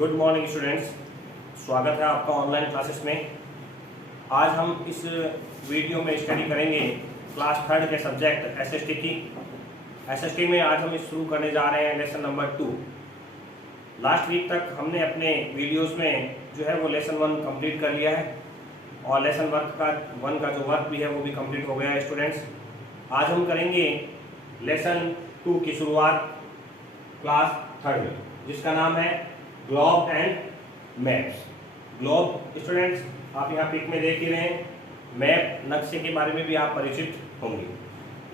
Good morning students, स्वागत है आपका ऑनलाइन क्लासेस में। आज हम इस वीडियो में स्टडी करेंगे क्लास थर्ड के सब्जेक्ट एसएसटी की। एसएसटी में आज हम शुरू करने जा रहे हैं लेसन नंबर 2। लास्ट वीक तक हमने अपने वीडियोस में जो है वो लेसन 1 कंप्लीट कर लिया है और लेसन वर्क का 1 का जो वर्क भी है वो भी कंप्लीट हो गया है स्टूडेंट्स। आज हम करेंगे लेसन 2 की शुरुआत क्लास थर्ड में, जिसका नाम है globe and maps. Globe students आप यहाँ पिक में देख ही रहे हैं, मैप नक्शे के बारे में भी आप परिचित होंगे।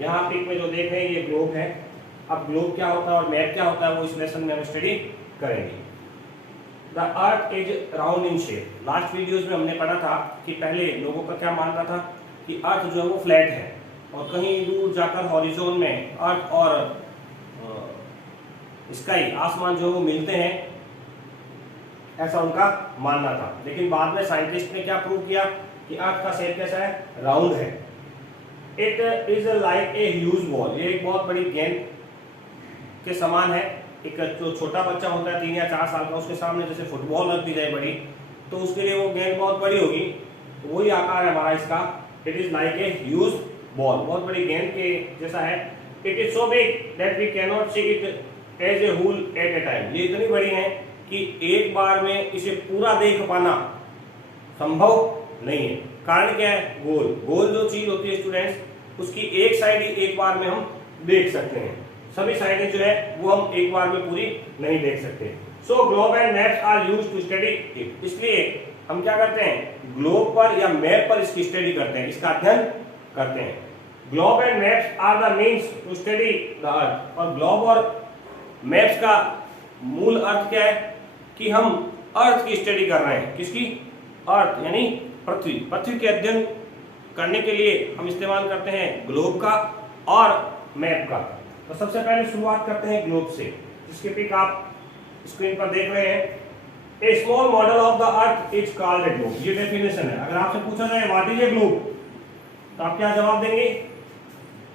यहाँ पिक में जो देख रहे हैं ये ग्लोब है। अब ग्लोब क्या होता है और मैप क्या होता है वो इस लेसन में हम स्टडी करेंगे। The earth is round in shape. Last videos में हमने पढ़ा था कि पहले लोगों का क्या मानना था कि अर्थ जो है वो फ्लैट है और कहीं दूर जाकर हॉरिजॉन में अर्थ और स्काई आसमान जो है वो मिलते हैं, ऐसा उनका मानना था। लेकिन बाद में साइंटिस्ट ने क्या प्रूव किया कि अर्थ का शेप कैसा है, राउंड है। It is like a huge ball. ये एक बहुत बड़ी गेंद के समान है। एक जो छोटा बच्चा होता है 3 या 4 साल का, उसके सामने जैसे फुटबॉल रख दी जाए बड़ी, तो उसके लिए वो गेंद बहुत बड़ी होगी। तो वही आकार है हमारा इसका। It is like a huge ball, बहुत बड़ी गेंद के जैसा है। It is so big that we can not see it as a whole at a time. ये इतनी बड़ी है कि एक बार में इसे पूरा देख पाना संभव नहीं है। कारण क्या है, गोल। गोल जो चीज होती है स्टूडेंट्स, उसकी एक साइड ही एक बार में हम देख सकते हैं, सभी साइडें जो है वो हम एक बार में पूरी नहीं देख सकते। So globe and maps are used to study it. इसलिए हम क्या करते हैं, ग्लोब पर या मैप पर इसकी स्टडी करते हैं, इसका अध्ययन करते हैं। Globe and maps are the means to study the earth. और ग्लोब और मैप्स का मूल अर्थ क्या है कि हम अर्थ की स्टडी कर रहे हैं। किसकी? अर्थ यानी पृथ्वी। पृथ्वी के अध्ययन करने के लिए हम इस्तेमाल करते हैं ग्लोब का और मैप का। तो सबसे पहले शुरुआत करते हैं ग्लोब से, जिसके पिक आप स्क्रीन पर देख रहे हैं। A small model of the earth is called a globe. ये डेफिनेशन है। अगर आपसे पूछा जाए व्हाट इज ए ग्लोब, तो आप क्या जवाब देंगे?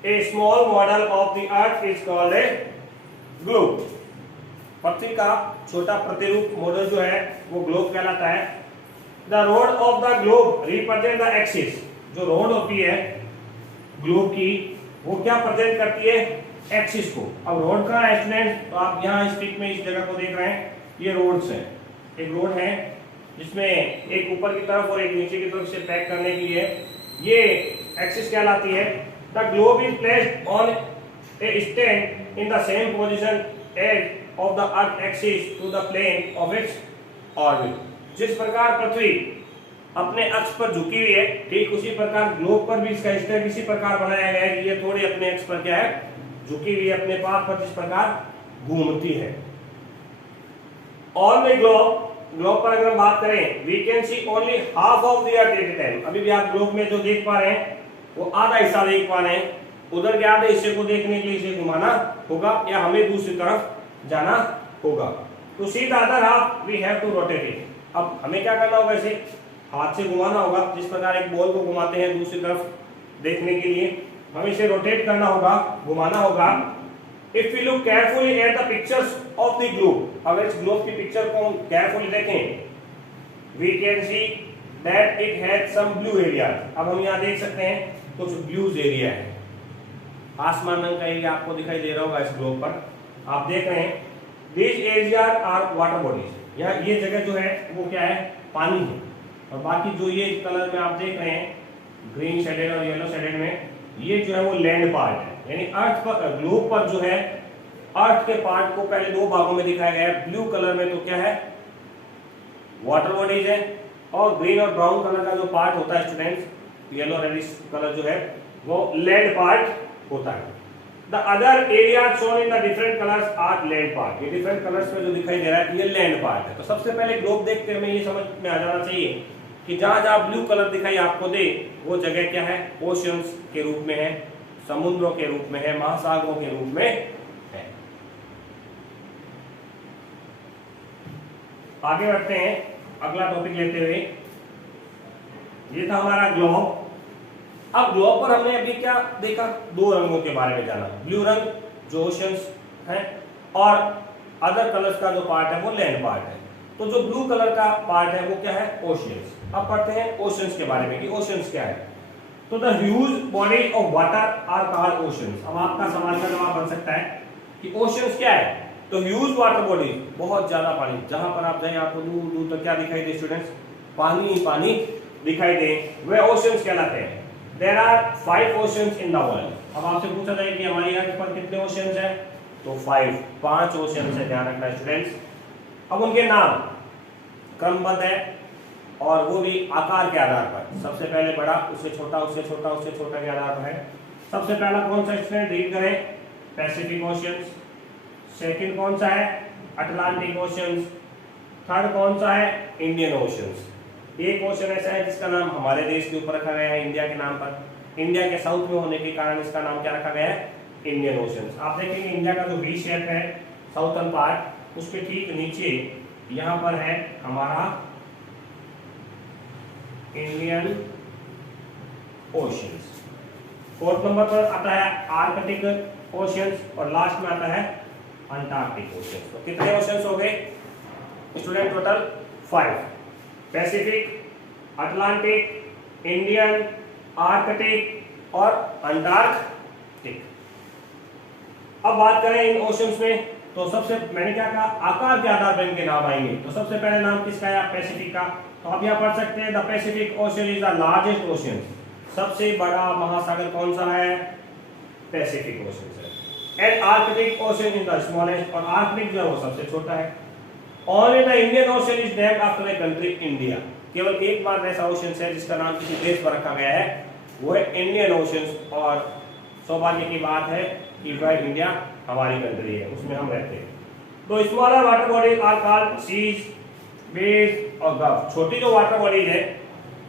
A small model of the earth is called a globe. पृथ्वी का छोटा प्रतिरूप मॉडल जो है वो ग्लोब कहलाता है। The road of the globe represent the axis. जो रोड होती है ग्लोब की वो क्या प्रेजेंट करती है? एक्सिस को। अब रोड कहाँ है स्टूडेंट? तो आप यहाँ इस पिक में इस जगह को देख रहे हैं, ये रोड्स है। एक रोड है जिसमें एक ऊपर की तरफ और एक नीचे की तरफ से पैक करने के लिए ये एक्सिस कहलाती है। The globe is placed on a stand in the same position as of the earth axis to the plane of its orbit। जिस प्रकार पृथ्वी अपने अक्ष पर झुकी हुई है, ठीक उसी प्रकार ग्लोब पर भी इसका स्टैंड इसी प्रकार बनाया गया है कि ये थोड़ी अपने अक्ष पर क्या है, झुकी हुई है, अपने पाथ पर जिस प्रकार घूमती है। ऑन द ग्लोब पर अगर हम बात करें, we can see only half of the earth at a time. अभी भी आप ग्लोब में जो देख पा रहे हैं वो आधा हिस्सा देख पा रहे हैं। उधर के आधे हिस्से को देखने के लिए इसे घुमाना होगा या हमें दूसरी तरफ जाना होगा। तो see the other half we have to rotate it. अब हमें क्या करना होगा, इसे हाथ से घुमाना होगा। जिस प्रकार एक बॉल को घुमाते हैं दूसरी तरफ देखने के लिए, हमें इसे रोटेट करना होगा, घुमाना होगा। If we look carefully at the pictures of the globe, अगर इस ग्लोब की पिक्चर को हम केयरफुली देखें, we can see that it has some blue area. अब हम यहाँ देख सकते हैं कुछ ब्लूज एरिया है। आसमान रंग का एरिया आपको दिखाई दे रहा होगा इस ग्लोब पर, आप देख रहे हैं। These areas are water bodies। ये जगह जो है वो क्या है, पानी है। और बाकी जो ये कलर में आप देख रहे हैं, ग्रीन शेडेड और येलो शेडेड में, ये जो है वो लैंड पार्ट है। यानी अर्थ पर, ग्लोब पर जो है अर्थ के पार्ट को पहले 2 भागों में दिखाया गया है। ब्लू कलर में तो क्या है, वाटर बॉडीज है, और ग्रीन और ब्राउन कलर का जो पार्ट होता है स्टूडेंट्स, येलो रेडिश कलर जो है वो लैंड पार्ट होता है। The other areas shown in the different colors are land part। ये different colors में जो दिखाई दे रहा है ये land part है। तो सबसे पहले ग्लोब देखते हमें ये समझ में आ जाना चाहिए कि जहां जहां ब्लू कलर दिखाई आपको दे वो जगह क्या है, ओशियंस के रूप में है, समुद्रों के रूप में है, महासागरों के रूप में है। आगे बढ़ते हैं, अगला टॉपिक लेते हुए। ये था हमारा ग्लोब। अब ग्लोब पर हमने अभी क्या देखा, 2 रंगों के बारे में जाना। ब्लू रंग जो ओशियंस है और अदर कलर्स का जो पार्ट है वो लैंड पार्ट है। तो जो ब्लू कलर का पार्ट है वो क्या है, ओशियंस। अब पढ़ते हैं ओशियंस के बारे में कि ओशियंस क्या है। तो the huge body of water are called oceans. अब आपका सवाल का जवाब बन सकता है कि ओशियंस क्या है। तो ह्यूज वाटर बॉडी, बहुत ज्यादा पानी, जहां पर आप जाए आपको दूर दूर तक क्या दिखाई दे स्टूडेंट्स, पानी ही पानी दिखाई दे, वे ओशियंस कहलाते हैं। There are 5 oceans in the world. अब आपसे पूछा जाए कि हमारी अर्थ पर कितने ओशियंस हैं, तो 5 ओशियंस है, ध्यान रखना स्टूडेंट्स। अब उनके नाम क्रमबद्ध है और वो भी आकार के आधार पर, सबसे पहले बड़ा, उससे छोटा, उससे छोटा, उससे छोटा के आधार पर है। सबसे पहला कौन सा स्टूडेंट, रीड करें, पैसिफिक ओशियंस। सेकंड कौन सा है, अटलांटिक ओशियंस। थर्ड कौन सा है, इंडियन ओशियंस। एक ओशन ऐसा है जिसका नाम हमारे देश के ऊपर रखा गया है, इंडिया के नाम पर। इंडिया के साउथ में होने के कारण इसका नाम क्या रखा गया है, इंडियन ओशियंस। आप देखेंगे इंडिया का जो वी शेप है साउथर्न पार्ट, उसके ठीक नीचे यहां पर है हमारा इंडियन ओशियंस। फोर्थ नंबर पर आता है आर्कटिक ओशियंस और लास्ट में आता है अंटार्कटिक ओशियंस। तो कितने ओशियंस हो गए student, total 5। Pacific, Atlantic, Indian, Arctic और अंटार्कटिक। अब बात करें इन ओशियंस में, तो सबसे मैंने क्या कहा, आकार के आधार पर इनके नाम आएंगे। तो सबसे पहले नाम किसका है, पैसिफिक का। तो आप यहां पढ़ सकते हैं the Pacific ocean is the largest ocean. सबसे बड़ा महासागर कौन सा है, पैसिफिक ओशियन है। And Arctic ocean is the smallest, और आर्कटिक जो है वो सबसे छोटा है। Only the Indian ocean is named after a country India. केवल एक बार ऐसा ओशियन है जिसका नाम किसी देश पर रखा गया है, वो है इंडियन ओशियन। और सौभाग्य की बात है कि वह इंडिया हमारी कंट्री है, उसमें हम रहते हैं। तो smaller water bodies are called seas, bays और गल्फ। छोटी जो वाटर बॉडीज है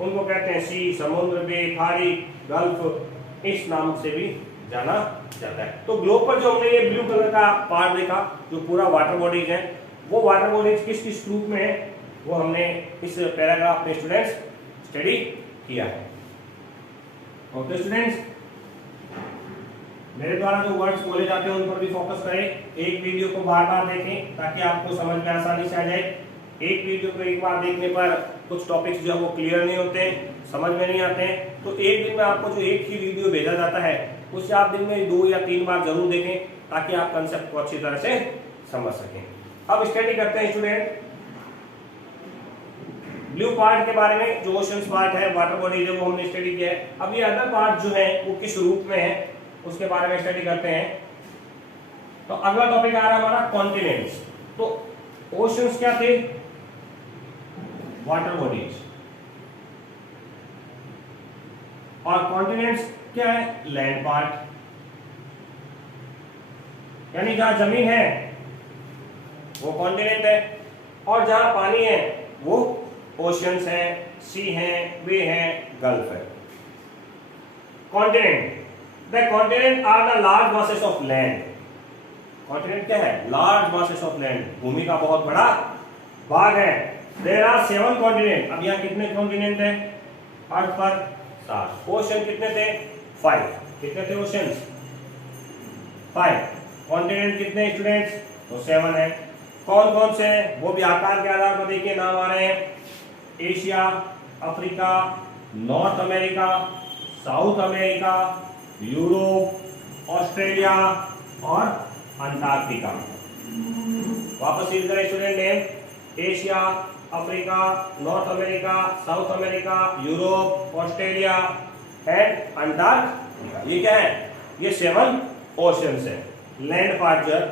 उनको कहते हैं सी, समुद्र, बे, खाड़ी, गल्फ, इस नाम से भी जाना जाता है। तो ग्लोब पर जो हमने ये ब्लू कलर का पार्ट देखा, जो पूरा वाटर बॉडीज है, वो वाटर बॉडीज किस किस रूप में है, वो हमने इस पैराग्राफ में स्टूडेंट्स स्टडी किया है। ओके स्टूडेंट्स, मेरे द्वारा जो वर्ड्स बोले जाते हैं उन पर भी फोकस करें। एक वीडियो को बार बार देखें ताकि आपको समझ में आसानी से आ जाए। एक वीडियो को एक बार देखने पर कुछ टॉपिक्स जो है वो क्लियर नहीं होते, समझ में नहीं आते हैं। तो एक दिन में आपको जो एक ही वीडियो भेजा जाता है उससे आप दिन में 2 या 3 बार जरूर देखें ताकि आप कंसेप्ट को अच्छी तरह से समझ सकें। अब स्टडी करते हैं स्टूडेंट ब्लू पार्ट के बारे में। जो ओशंस पार्ट है, वाटर बॉडी है, वो हमने स्टडी किया है। अब ये अदर पार्ट जो है वो किस रूप में है उसके बारे में स्टडी करते हैं। तो अगला टॉपिक आ रहा है हमारा कॉन्टिनेंट्स। तो ओशंस क्या थे, वाटर बॉडीज, और कॉन्टिनेंट्स क्या है, लैंड पार्ट, यानी जहां जमीन है वो कॉन्टिनेंट है और जहां पानी है वो ओशंस है, सी है, वे है, गल्फ है। Continent, the continent are the large masses of land. Continent क्या है, लार्ज मासेस ऑफ लैंड, भूमि का बहुत बड़ा भाग है। There are 7 continent. अब यहाँ कितने कॉन्टिनेंट है अर्थ पर, 7। ओशन कितने थे, 5। कितने थे ओशंस, 5। कॉन्टिनेंट कितने स्टूडेंट्स, तो 7 है। कौन कौन से हैं, वो भी आकार के आधार पर देखिए नाम आ रहे हैं। Asia, Africa, north America, south America, Europe, Australia और अंटार्कटिका। वापस रीड करें student name, Asia, Africa, north America, south America, Europe, Australia and Antarctica. ये क्या है, ये 7 ओशंस है, लैंड पार्ट जो है।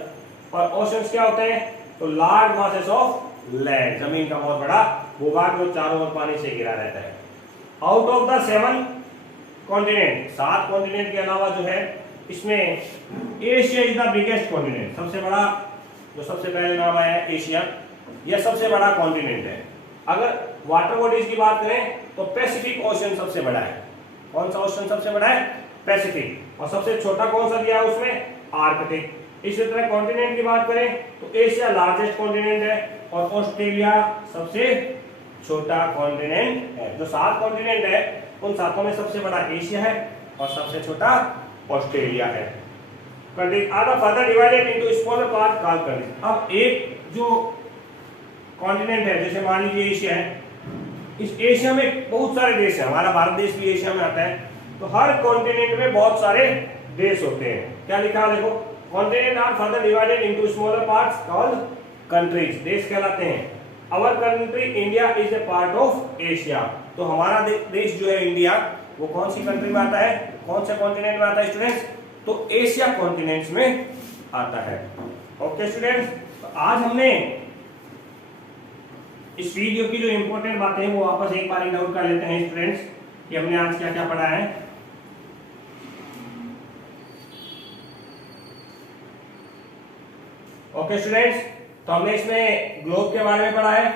और ओशंस क्या होते हैं, तो लार्ज मासेस ऑफ लैंड, जमीन का बहुत बड़ा भूभाग जो चारों ओर पानी से घिरा रहता है। Out of the 7 continent, 7 continent के अलावा जो है इसमें Asia is the biggest continent. सबसे बड़ा, जो सबसे पहले नाम आया है एशिया, यह सबसे बड़ा कॉन्टिनेंट है। अगर वाटर बॉडीज की बात करें तो पैसिफिक ओशन सबसे बड़ा है। कौन सा ओशन सबसे बड़ा है, पैसिफिक। और सबसे छोटा कौन सा दिया है उसमें, आर्कटिक। इसी तरह कॉन्टिनेंट की बात करें तो एशिया लार्जेस्ट कॉन्टिनेंट है और ऑस्ट्रेलिया सबसे छोटा कॉन्टिनेंट है। जो 7 कॉन्टिनेंट है उन 7 में सबसे बड़ा एशिया है और सबसे छोटा ऑस्ट्रेलिया है। Countries are further divided into smaller part called countries. अब एक जो कॉन्टिनेंट है, जैसे मान लीजिए एशिया है, इस एशिया में बहुत सारे देश हैं, हमारा भारत देश भी एशिया में आता है, तो हर कॉन्टिनेंट में बहुत सारे देश होते हैं। क्या लिखा है देखो, continent are further divided into smaller parts called countries, देश कहलाते हैं। Our country India is a part of Asia, तो हमारा देश जो है इंडिया, वो कौन सी कंट्री में आता है, कौन से कॉन्टिनेंट में आता है स्टूडेंट्स, तो एशिया कॉन्टिनेंट्स में आता है। ओके स्टूडेंट्स, तो आज हमने इस वीडियो की जो इंपॉर्टेंट बातें हैं वो वापस एक बार नोट कर लेते हैं स्टूडेंट्स, कि हमने आज क्या क्या पढ़ा है। ओके स्टूडेंट्स, तो हमने इसमें ग्लोब के बारे में पढ़ा है,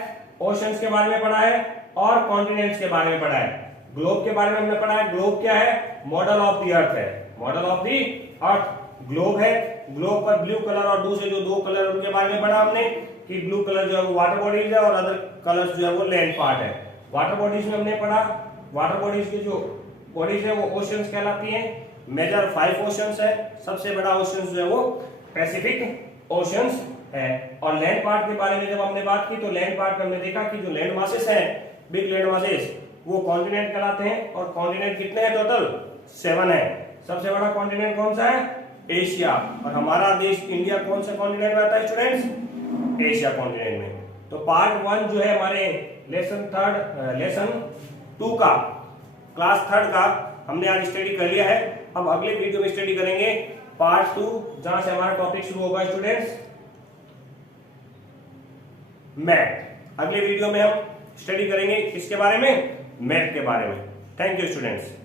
ओशंस के बारे में पढ़ा है और कॉन्टिनेंट्स के बारे में पढ़ा है। ग्लोब के बारे में हमने पढ़ा है, ग्लोब क्या है, मॉडल ऑफ द अर्थ है, model of the earth globe है। ग्लोब पर ब्लू कलर और दूसरे जो दो कलर उनके बारे में पढ़ा हमने, कि ब्लू कलर जो है वो वाटर बॉडीज है और अदर कलर्स जो है वो लैंड पार्ट है। वाटर बॉडीज में हमने पढ़ा, वाटर बॉडीज की जो बॉडीज है वो ओशंस कहलाती हैं। मेजर 5 ओशंस है, सबसे बड़ा ओशन जो है वो पैसिफिक ओशंस है। और लैंड पार्ट के बारे में जब हमने बात की, तो लैंड पार्ट में हमने देखा कि जो लैंड मासेस हैं, बिग लैंड मासेस, वो कॉन्टिनेंट कहलाते हैं। और कॉन्टिनेंट कितने हैं टोटल, 7 है। सबसे बड़ा कॉन्टिनेंट कौन सा है, एशिया। और हमारा देश इंडिया कौन से कॉन्टिनेंट में आता है स्टूडेंट्स, एशिया कॉन्टिनेंट में। तो पार्ट 1 जो है हमारे लेसन 2 का, क्लास 3 का हमने आज स्टडी कर लिया है। अब अगले वीडियो में स्टडी करेंगे पार्ट 2, जहां से हमारा टॉपिक शुरू होगा स्टूडेंट्स मैथ। अगले वीडियो में हम स्टडी करेंगे किसके बारे में, मैथ के बारे में। Thank you students.